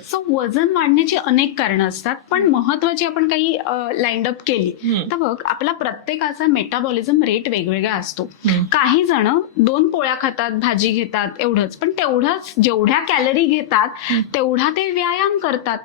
So वजन वाढण्याची अनेक कारणं असतात, पण महत्वाची आपण काही लाईन अप केली तर बघ, आपला प्रत्येकाचा मेटाबॉलिझम रेट वेगवेगळा असतो. काही जण 2 पोळ्या खातात, भाजी घेतात एवढंच, पण तेवढंच जेवढ्या कॅलरी घेतात तेवढा ते व्यायाम करतात,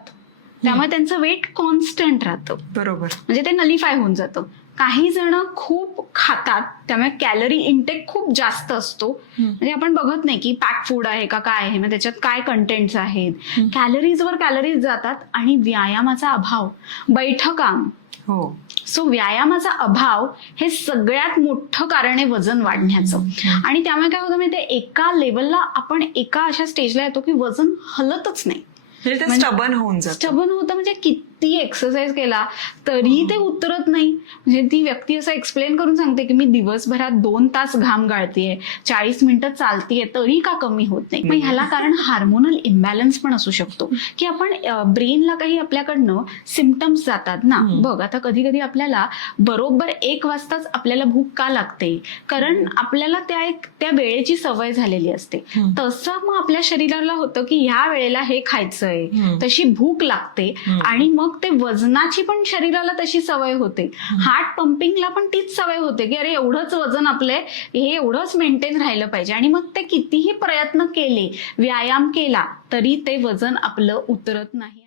त्यामुळे त्यांचं वेट कॉन्स्टंट राहतं. बरोबर. म्हणजे ते नलिफाय होऊन जातं. काही जण खूप खातात, त्यामुळे कॅलरी इंटेक खूप जास्त असतो. म्हणजे आपण बघत नाही की पॅक फूड आहे का काय आहे, मग त्याच्यात काय कंटेंट्स आहेत, कॅलरीजवर कॅलरीज जातात. आणि व्यायामाचा अभाव, बैठं काम. हो. सो व्यायामाचा अभाव हे सगळ्यात मोठं कारण आहे वजन वाढण्याचं. आणि त्यामुळे काय होतं माहितीये, एका लेवलला आपण एका अशा स्टेजला येतो की वजन हलतच नाही. स्टबन होऊन जातं. स्टबन होतं, म्हणजे किती एक्सरसाइज केला तरी ते उतरत नाही. म्हणजे ती व्यक्ती असं एक्सप्लेन करून सांगते की मी दिवसभरात 2 तास घाम गाळतेय, 40 मिनिटं चालतेय, तरी का कमी होत नाही. मग ह्याला कारण हार्मोनल इम्बॅलन्स पण असू शकतो, की आपण ब्रेनला काही आपल्याकडनं सिम्पटम्स जातात ना. बघ, आता कधी कधी आपल्याला बरोबर 1 वाजताच आपल्याला भूक का लागते, कारण आपल्याला त्या वेळेची सवय झालेली असते. तसं मग आपल्या शरीराला होतं की ह्या वेळेला हे खायचंय, तशी भूक लागते. आणि मग ते वजनाची पण शरीराला तशी सवय होते, हार्ट पंपिंगला पण तीच सवय होते की अरे एवढंच वजन आपले, हे एवढंच मेंटेन राहिलं पाहिजे. आणि मग ते कितीही प्रयत्न केले, व्यायाम केला, तरी ते वजन आपलं उतरत नाही.